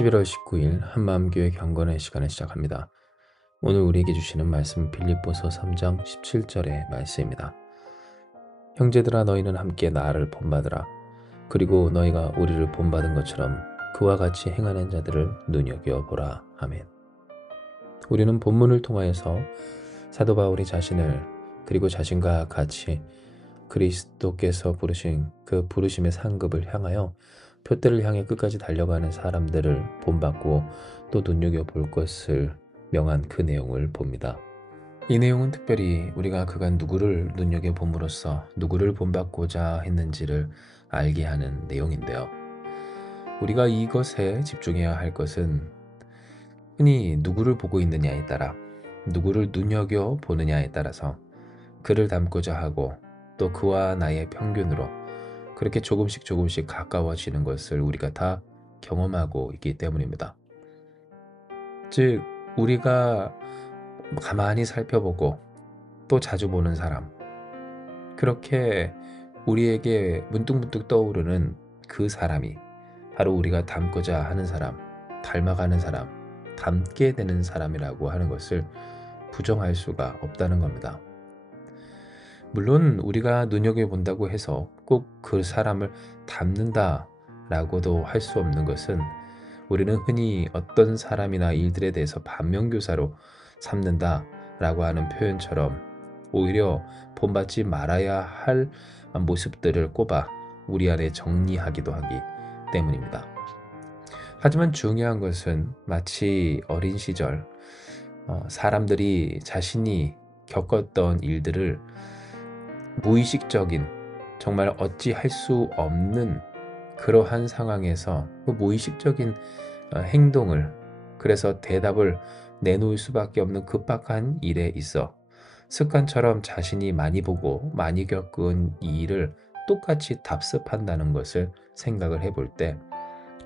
11월 19일 한마음교회 경건의 시간을 시작합니다. 오늘 우리에게 주시는 말씀 빌립보서 3장 17절의 말씀입니다. 형제들아 너희는 함께 나를 본받으라. 그리고 너희가 우리를 본받은 것처럼 그와 같이 행하는 자들을 눈여겨보라. 아멘. 우리는 본문을 통하여서 사도 바울이 자신을 그리고 자신과 같이 그리스도께서 부르신 그 부르심의 상급을 향하여 표대를 향해 끝까지 달려가는 사람들을 본받고 또 눈여겨볼 것을 명한 그 내용을 봅니다. 이 내용은 특별히 우리가 그간 누구를 눈여겨봄으로써 누구를 본받고자 했는지를 알게 하는 내용인데요. 우리가 이것에 집중해야 할 것은 흔히 누구를 보고 있느냐에 따라, 누구를 눈여겨보느냐에 따라서 그를 닮고자 하고 또 그와 나의 평균으로 그렇게 조금씩 가까워지는 것을 우리가 다 경험하고 있기 때문입니다. 즉, 우리가 가만히 살펴보고 또 자주 보는 사람, 그렇게 우리에게 문득문득 떠오르는 그 사람이 바로 우리가 닮고자 하는 사람, 닮아가는 사람, 닮게 되는 사람이라고 하는 것을 부정할 수가 없다는 겁니다. 물론 우리가 눈여겨본다고 해서 꼭 그 사람을 닮는다라고도 할 수 없는 것은 우리는 흔히 어떤 사람이나 일들에 대해서 반면교사로 삼는다라고 하는 표현처럼 오히려 본받지 말아야 할 모습들을 꼽아 우리 안에 정리하기도 하기 때문입니다. 하지만 중요한 것은 마치 어린 시절 사람들이 자신이 겪었던 일들을 무의식적인, 정말 어찌할 수 없는 그러한 상황에서 그 무의식적인 행동을, 그래서 대답을 내놓을 수밖에 없는 급박한 일에 있어 습관처럼 자신이 많이 보고 많이 겪은 이 일을 똑같이 답습한다는 것을 생각을 해볼 때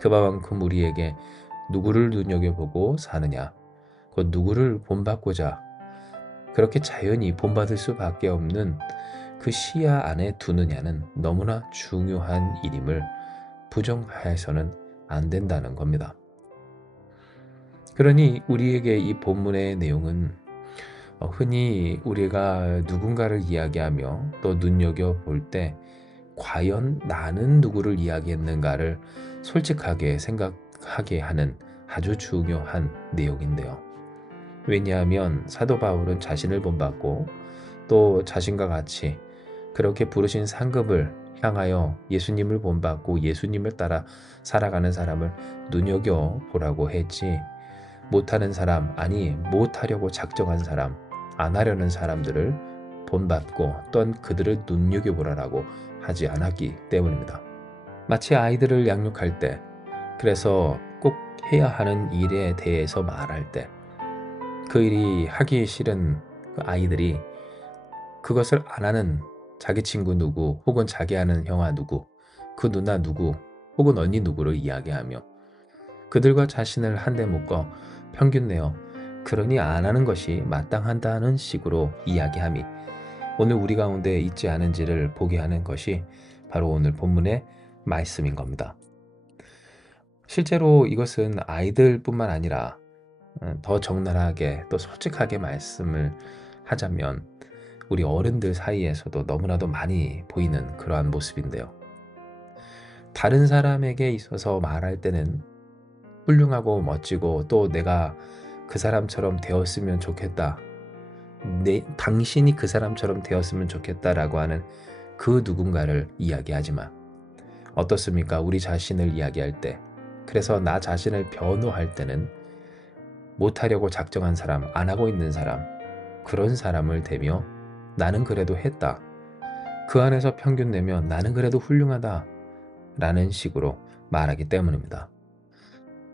그만큼 우리에게 누구를 눈여겨보고 사느냐, 그 누구를 본받고자 그렇게 자연히 본받을 수밖에 없는 그 시야 안에 두느냐는 너무나 중요한 일임을 부정해서는 안 된다는 겁니다. 그러니 우리에게 이 본문의 내용은 흔히 우리가 누군가를 이야기하며 또 눈여겨볼 때 과연 나는 누구를 이야기했는가를 솔직하게 생각하게 하는 아주 중요한 내용인데요. 왜냐하면 사도 바울은 자신을 본받고 또 자신과 같이 그렇게 부르신 상급을 향하여 예수님을 본받고 예수님을 따라 살아가는 사람을 눈여겨보라고 했지, 못하는 사람, 아니 못하려고 작정한 사람, 안 하려는 사람들을 본받고 또한 그들을 눈여겨보라라고 하지 않았기 때문입니다. 마치 아이들을 양육할 때, 그래서 꼭 해야 하는 일에 대해서 말할 때 그 일이 하기 싫은 그 아이들이 그것을 안 하는 자기 친구 누구, 혹은 자기 아는 형아 누구, 그 누나 누구, 혹은 언니 누구를 이야기하며 그들과 자신을 한데 묶어 평균 내어 그러니 안 하는 것이 마땅한다는 식으로 이야기함이 오늘 우리 가운데 있지 않은지를 보게 하는 것이 바로 오늘 본문의 말씀인 겁니다. 실제로 이것은 아이들뿐만 아니라 더 적나라하게 또 솔직하게 말씀을 하자면 우리 어른들 사이에서도 너무나도 많이 보이는 그러한 모습인데요. 다른 사람에게 있어서 말할 때는 훌륭하고 멋지고 또 내가 그 사람처럼 되었으면 좋겠다, 당신이 그 사람처럼 되었으면 좋겠다라고 하는 그 누군가를 이야기하지만 어떻습니까? 우리 자신을 이야기할 때, 그래서 나 자신을 변호할 때는 못하려고 작정한 사람, 안 하고 있는 사람, 그런 사람을 대며 나는 그래도 했다, 그 안에서 평균 내면 나는 그래도 훌륭하다 라는 식으로 말하기 때문입니다.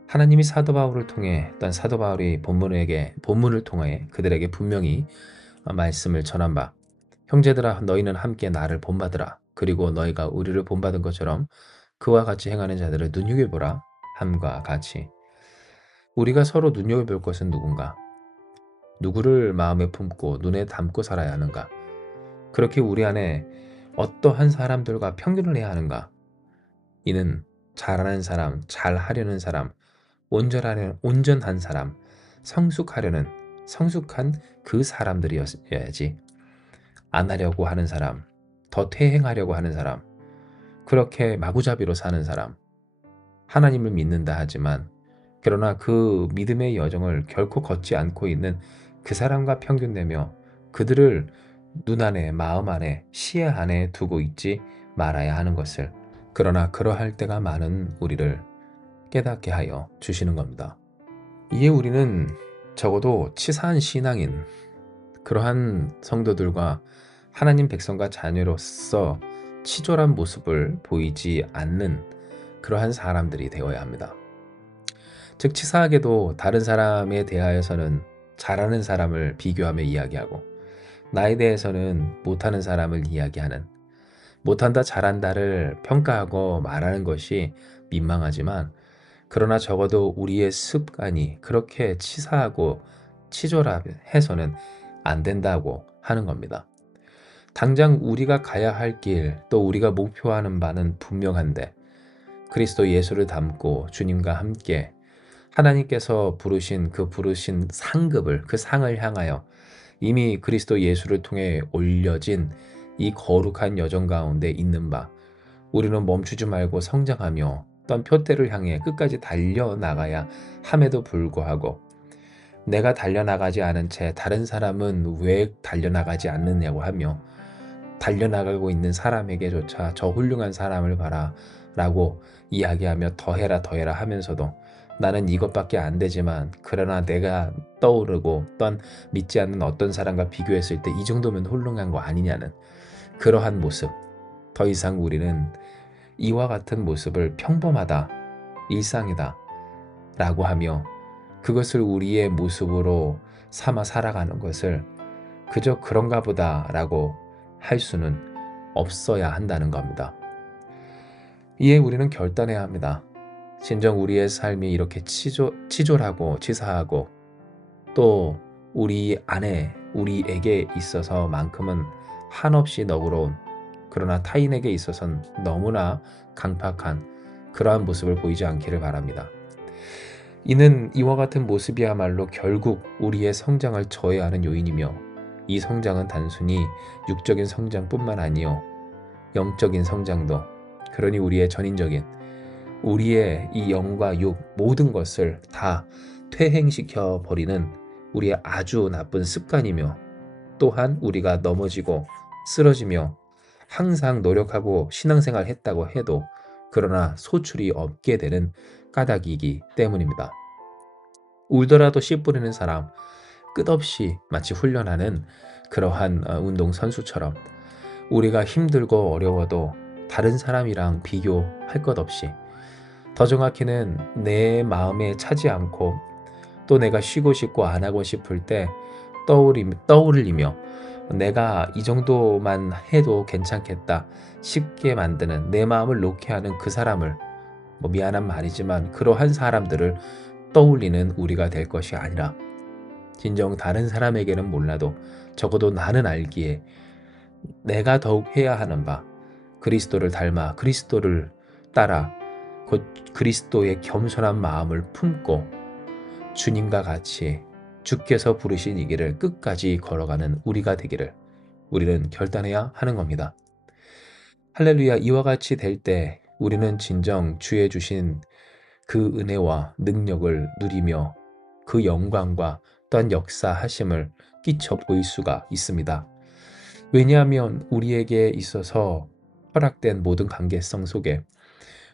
하나님이 사도 바울을 통해, 또한 사도 바울이 본문을 통해 그들에게 분명히 말씀을 전한 바, 형제들아 너희는 함께 나를 본받으라. 그리고 너희가 우리를 본받은 것처럼 그와 같이 행하는 자들을 눈여겨보라 함과 같이, 우리가 서로 눈여겨볼 것은 누군가, 누구를 마음에 품고 눈에 담고 살아야 하는가, 그렇게 우리 안에 어떠한 사람들과 평균을 해야 하는가, 이는 잘하는 사람, 잘하려는 사람, 온전한 사람, 성숙한 그 사람들이어야지. 안 하려고 하는 사람, 더 퇴행하려고 하는 사람, 그렇게 마구잡이로 사는 사람, 하나님을 믿는다 하지만 그러나 그 믿음의 여정을 결코 걷지 않고 있는 그 사람과 평균되며 그들을 눈 안에, 마음 안에, 시야 안에 두고 있지 말아야 하는 것을, 그러나 그러할 때가 많은 우리를 깨닫게 하여 주시는 겁니다. 이에 우리는 적어도 치사한 신앙인, 그러한 성도들과 하나님 백성과 자녀로서 치졸한 모습을 보이지 않는 그러한 사람들이 되어야 합니다. 즉 치사하게도 다른 사람에 대하여서는 잘하는 사람을 비교하며 이야기하고, 나에 대해서는 못하는 사람을 이야기하는, 못한다 잘한다를 평가하고 말하는 것이 민망하지만, 그러나 적어도 우리의 습관이 그렇게 치사하고 치졸해서는 안 된다고 하는 겁니다. 당장 우리가 가야 할 길, 또 우리가 목표하는 바는 분명한데, 그리스도 예수를 닮고 주님과 함께 하나님께서 부르신 상급을, 그 상을 향하여 이미 그리스도 예수를 통해 올려진 이 거룩한 여정 가운데 있는 바, 우리는 멈추지 말고 성장하며 어떤 표대를 향해 끝까지 달려나가야 함에도 불구하고, 내가 달려나가지 않은 채 다른 사람은 왜 달려나가지 않느냐고 하며, 달려나가고 있는 사람에게조차 저 훌륭한 사람을 봐라 라고 이야기하며 더해라 하면서도 나는 이것밖에 안 되지만, 그러나 내가 떠오르고 어떤 믿지 않는 어떤 사람과 비교했을 때 이 정도면 훌륭한 거 아니냐는 그러한 모습, 더 이상 우리는 이와 같은 모습을 평범하다, 일상이다 라고 하며 그것을 우리의 모습으로 삼아 살아가는 것을 그저 그런가 보다 라고 할 수는 없어야 한다는 겁니다. 이에 우리는 결단해야 합니다. 진정 우리의 삶이 이렇게 치졸하고 치사하고, 또 우리에게 있어서만큼은 한없이 너그러운, 그러나 타인에게 있어서는 너무나 강팍한 그러한 모습을 보이지 않기를 바랍니다. 이는 이와 같은 모습이야말로 결국 우리의 성장을 저해하는 요인이며, 이 성장은 단순히 육적인 성장뿐만 아니요 영적인 성장도, 그러니 우리의 전인적인, 우리의 이 영과 육 모든 것을 다 퇴행시켜 버리는 우리의 아주 나쁜 습관이며, 또한 우리가 넘어지고 쓰러지며 항상 노력하고 신앙생활 했다고 해도 그러나 소출이 없게 되는 까닭이기 때문입니다. 울더라도 씨 뿌리는 사람, 끝없이 마치 훈련하는 그러한 운동선수처럼 우리가 힘들고 어려워도 다른 사람이랑 비교할 것 없이, 더 정확히는 내 마음에 차지 않고 또 내가 쉬고 싶고 안 하고 싶을 때 떠올리며 내가 이 정도만 해도 괜찮겠다 쉽게 만드는, 내 마음을 놓게 하는 그 사람을, 미안한 말이지만 그러한 사람들을 떠올리는 우리가 될 것이 아니라, 진정 다른 사람에게는 몰라도 적어도 나는 알기에 내가 더욱 해야 하는 바, 그리스도를 닮아 그리스도를 따라 곧 그리스도의 겸손한 마음을 품고 주님과 같이 주께서 부르신 이 길을 끝까지 걸어가는 우리가 되기를 우리는 결단해야 하는 겁니다. 할렐루야. 이와 같이 될 때 우리는 진정 주의 주신 그 은혜와 능력을 누리며 그 영광과 또한 역사하심을 끼쳐 보일 수가 있습니다. 왜냐하면 우리에게 있어서 허락된 모든 관계성 속에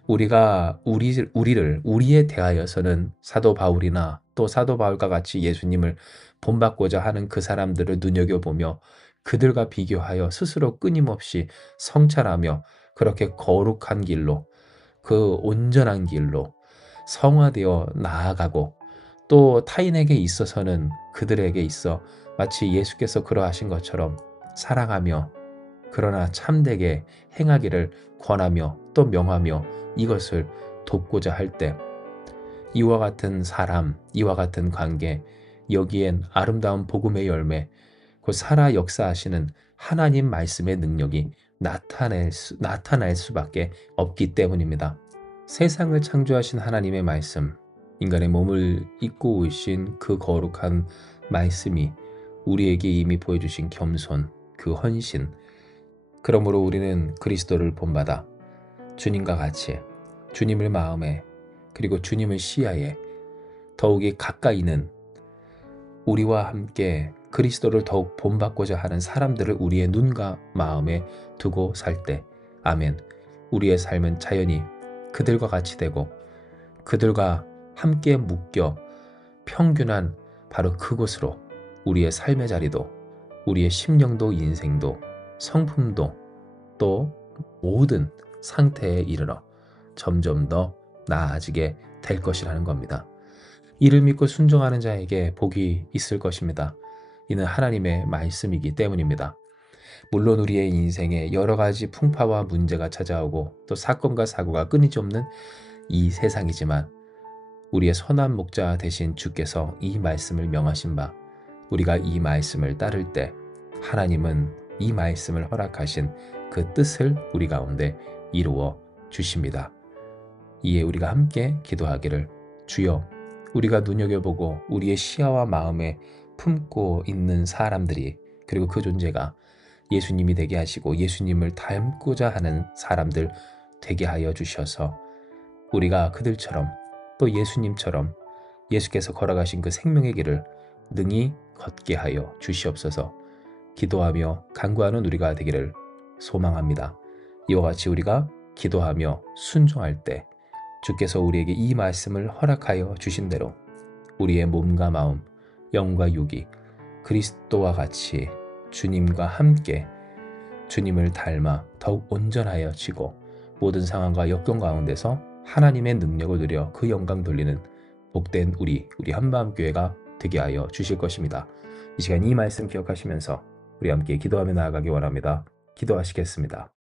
우리에 대하여서는 사도 바울이나 또 사도 바울과 같이 예수님을 본받고자 하는 그 사람들을 눈여겨보며 그들과 비교하여 스스로 끊임없이 성찰하며 그렇게 거룩한 길로, 그 온전한 길로 성화되어 나아가고, 또 타인에게 있어서는 그들에게 있어 마치 예수께서 그러하신 것처럼 사랑하며 그러나 참되게 행하기를 권하며 또 명하며 이것을 돕고자 할 때, 이와 같은 사람, 이와 같은 관계, 여기엔 아름다운 복음의 열매, 곧 살아 역사하시는 하나님 말씀의 능력이 나타날 수밖에 없기 때문입니다. 세상을 창조하신 하나님의 말씀, 인간의 몸을 입고 오신 그 거룩한 말씀이 우리에게 이미 보여주신 겸손, 그 헌신. 그러므로 우리는 그리스도를 본받아 주님과 같이 주님을 마음에 그리고 주님을 시야에 더욱이 가까이는 우리와 함께 그리스도를 더욱 본받고자 하는 사람들을 우리의 눈과 마음에 두고 살 때, 아멘, 우리의 삶은 자연히 그들과 같이 되고 그들과 함께 묶여 평균한 바로 그곳으로 우리의 삶의 자리도, 우리의 심령도, 인생도, 성품도, 또 모든 상태에 이르러 점점 더 나아지게 될 것이라는 겁니다. 이를 믿고 순종하는 자에게 복이 있을 것입니다. 이는 하나님의 말씀이기 때문입니다. 물론 우리의 인생에 여러 가지 풍파와 문제가 찾아오고 또 사건과 사고가 끊이지 없는 이 세상이지만 우리의 선한 목자 되신 주께서 이 말씀을 명하신 바, 우리가 이 말씀을 따를 때 하나님은 이 말씀을 허락하신 그 뜻을 우리 가운데 이루어 주십니다. 이에 우리가 함께 기도하기를, 주여, 우리가 눈여겨보고 우리의 시야와 마음에 품고 있는 사람들이, 그리고 그 존재가 예수님이 되게 하시고 예수님을 닮고자 하는 사람들 되게 하여 주셔서 우리가 그들처럼 또 예수님처럼 예수께서 걸어가신 그 생명의 길을 능히 걷게 하여 주시옵소서. 기도하며 간구하는 우리가 되기를 소망합니다. 이와 같이 우리가 기도하며 순종할 때 주께서 우리에게 이 말씀을 허락하여 주신 대로 우리의 몸과 마음, 영과 육이 그리스도와 같이 주님과 함께 주님을 닮아 더욱 온전하여지고 모든 상황과 역경 가운데서 하나님의 능력을 누려 그 영광 돌리는 복된 우리 한마음교회가 되게 하여 주실 것입니다. 이 시간 이 말씀 기억하시면서 우리 함께 기도하며 나아가기 원합니다. 기도하시겠습니다.